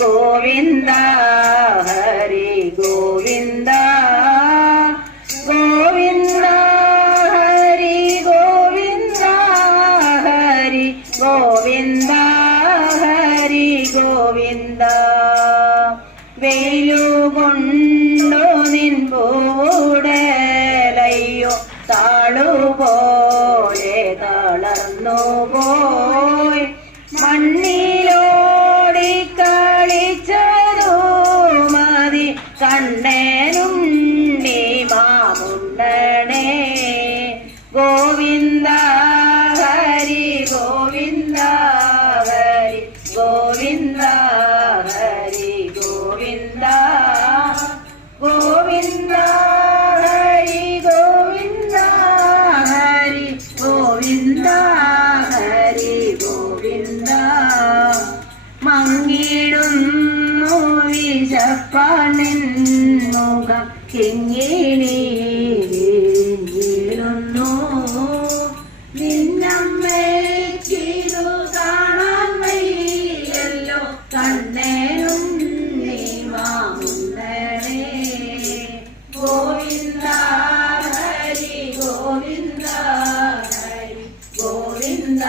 గోవిందా. മുഖം എങ്ങനെ വീഴുന്നു നിന്നമ്മേക്കിതു കാണാൻ വയ്യല്ലോ കണ്ണേനും നീ വാങ്ങുന്നേ ഗോവിന്ദ ഹരി ഗോവിന്ദ ഹരി ഗോവിന്ദ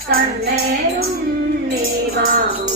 കണ്ണേരും നീ മാറും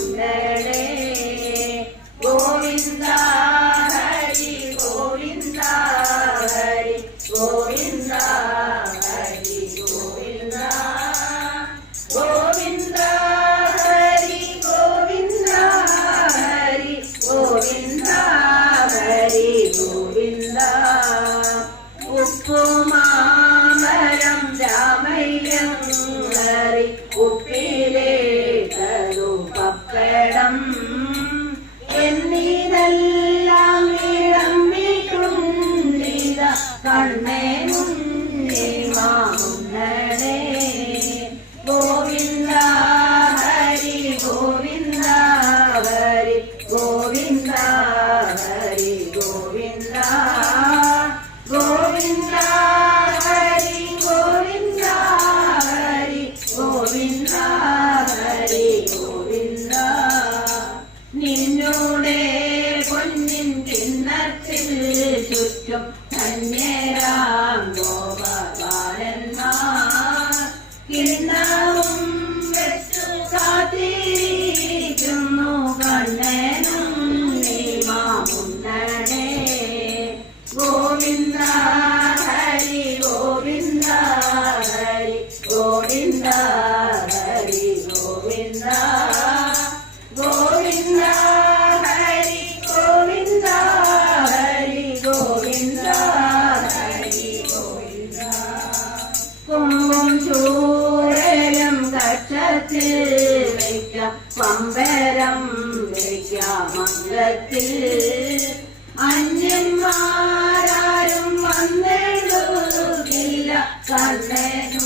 Sunday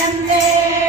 And there.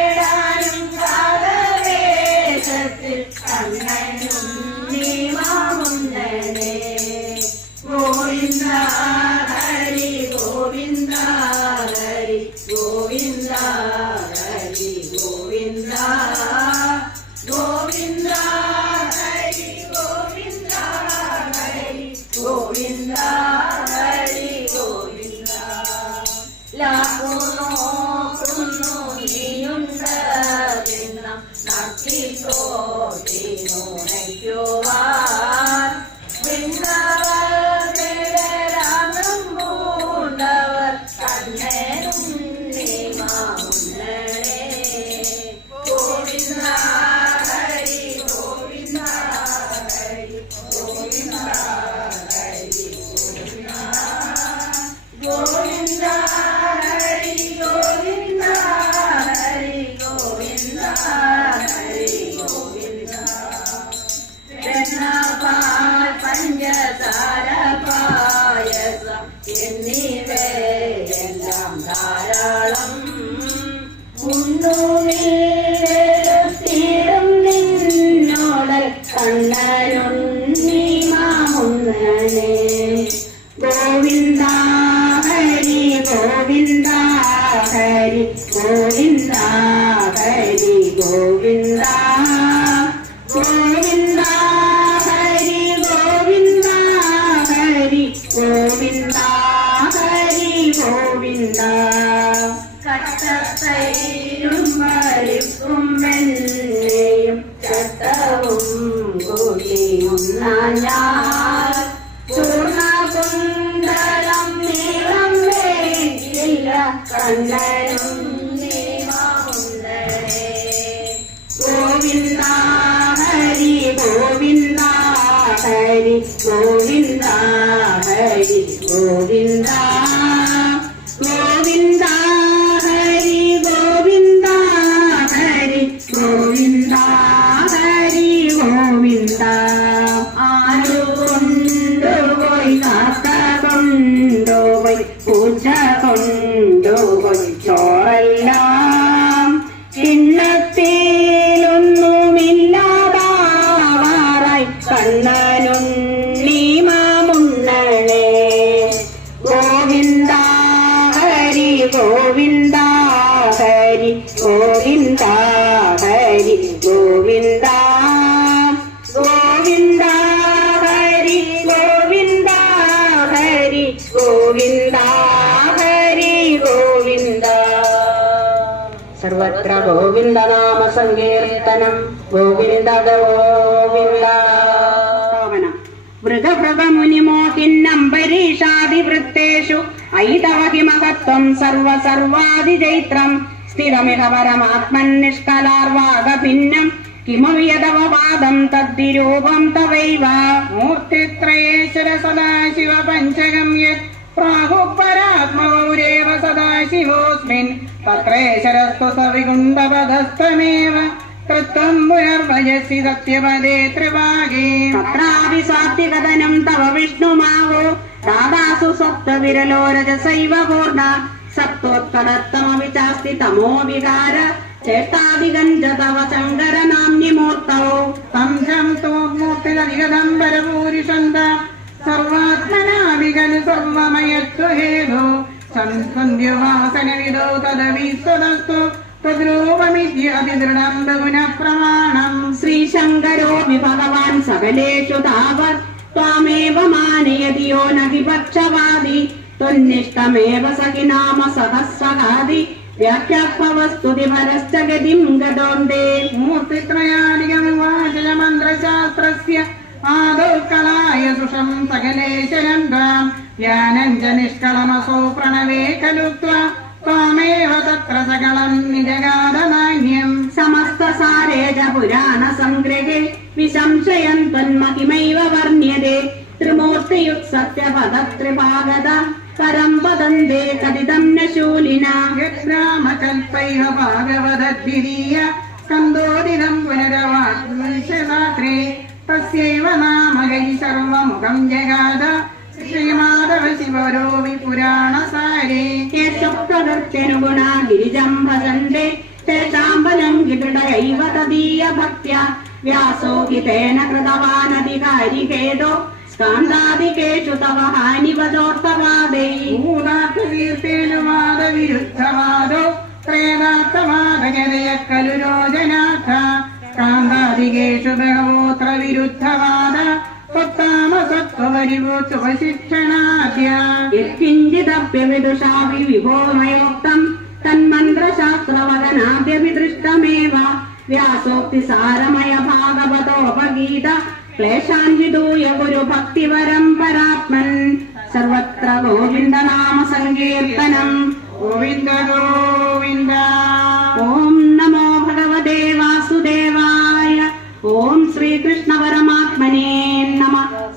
Sunday സർവത്ര ഗോവിന്ദനാമ സങ്കീർത്തനം ഗോവിന്ദ. ഗോവിന്ദ മൃഗഭൃഗമുനിമോഹിന്നംബരീഷാദിവൃത്തേഷു ഐതവഹി മഹത്വം സർവ സർവാദിചൈത്രം സ്ഥിരമിഹ പരമാത്മന്നിഷ്കലാർവാഗഭിന്നം കിമു യദവ പാദം തദ്വിരൂപം തവൈവ. മൂർത്തിത്രയേശ്വര സദാശിവ പഞ്ചകം യത്. प्राहुपरात्मौरेव सदाशिवोऽस्मिन् तत्रेशरस्तु सविगुण्डपदस्तमेव कृत्वम्बुनर्भजसि सत्यपदे त्रिभागे तत्रापि सात्विकदनं तव विष्णुमावो राधासु सप्तविरलो रजसैव पूर्णा सप्तोत्तरत्तमपि चास्ति तमो विकार चेष्टादिगञ्ज तव शङ्कर नाम्नि मूर्तौ सन्ध्यं तु मूर्तिदधिगदम्बरपूरिषन्द ഖലു സർവമയത്വഹേതോ സന്ധ്യവാസനവിദോ തദവിസ്വതസ്തു തദ്രൂപമിത്യതിദൃഢം ബഹുനഃ പ്രമാണം ശ്രീശങ്കരോപി ഭഗവാൻ സകലേഷു താവത് സുഷം സകലേശരന്താം ജ്ഞാനം ച നിഷ്കളമസോ പ്രണവേ ഖലു ത്വാമേവ തത്ര സകളം നിജഗാതനാന്യം സമസ്തസാരേ ച പുരാണ സംഗ്രഹേ വിസംശയം ത്വന്മഹിമൈവ വർണ്യത്തെ ത്രിമൂർത്തിയുത് സത്യപദ ത്രിപാഗത പരം പദന്തേ കഥിതം ന ശൂലിന യദ്രാമകൽപ്പൈവ ഗംഗാധ ശ്രീമാധവ ശിവരോ വിപുരാണ സാരേ പ്രവൃത്തിനുഗുണ ഗിരിജം ഭജന്തി തേഷാംബലം ഗിരുടൈവ തദീയ ഭക്ത്യ വ്യാസോ ഹി തേന കൃതവാനധികാരി ഹേതോ സ്കാന്താദികേഷു തവ ഹാനിവദോർത്തവാദൈ മൂന്നാർത്ഥകീർത്തേനുവാദ വിരുദ്ധവാദോ പ്രേതാർത്ഥവാദഗതയക്കലു രോജനാഥ സ്കാന്താദികേഷു ബഹവോത്ര വിരുദ്ധവാദ സ്വത്താമസത്വപരിഭൂത്വശിക്ഷണാദ്യ യത്കിഞ്ചിദപ്യവിദുഷാപി വിഭോമയോക്തം. തന്മന്ത്രശാസ്ത്രവദനാദ്യവിദൃഷ്ടമേവ വ്യാസോക്തി സാരമയ ഭാഗവതോപഗീത ക്ലേശാഞ്ചിതൂയ ഗുരു ഭക്തിവരം പരാത്മൻ സർവത്ര ഗോവിന്ദനാമ സങ്കീർത്തനം ഗോവിന്ദ ഗോവിന്ദ.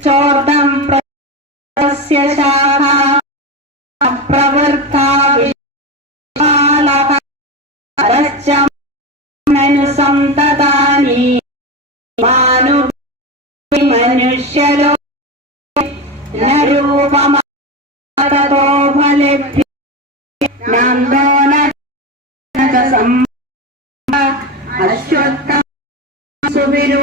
ചോർദം ശാഖ. പ്രവൃത്താവിനുസന്തതാനി മാനു മനുഷ്യലോ രൂപമാതോഫലഭ്യ നന്ദോന അശ്വത്ഥ സുബിരൂ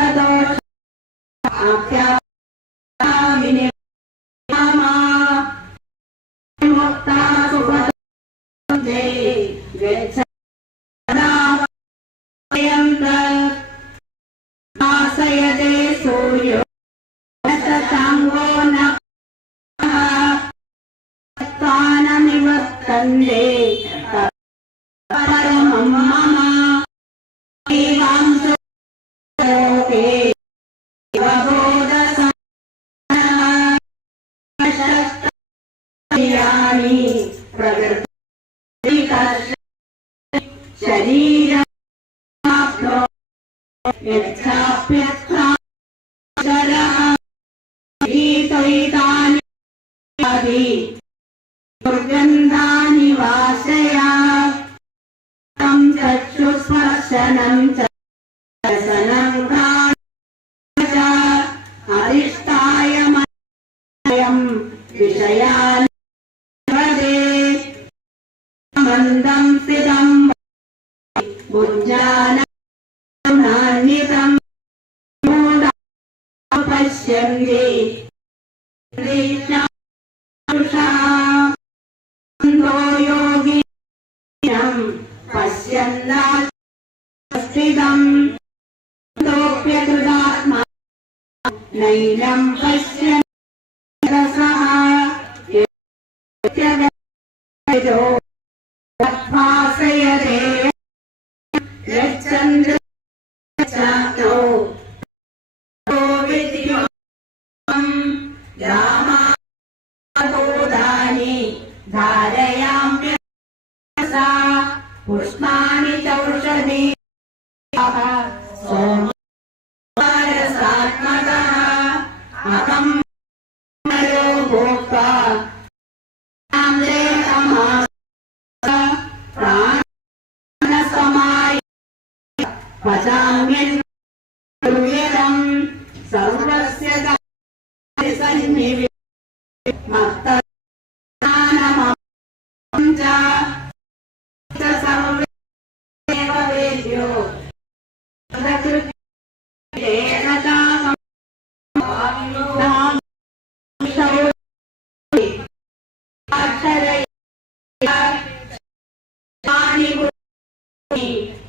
గీతైతాని దుర్గంధాని వాసయా చక్షుస్పర్శనం ചന്ദ്രേ യോഗിനം പശ്യന്താസ്ഥിതം ോപ്യകൃതാത്മാ നൈനം പശ്യൻ ഭാസയതേ യന്ദ്ര पुष्पाणि च वृषभि सोमरसात्मकः अहम् भोक्ता प्राणसमाय पचाम्यन्वेदम् सर्वस्य मत्त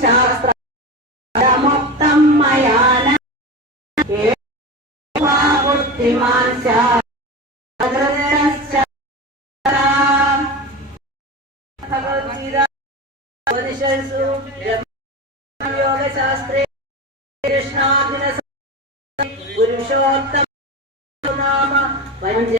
शास्त्रमुक्तं मया बुद्धिमान् स्यात् பஞ்சு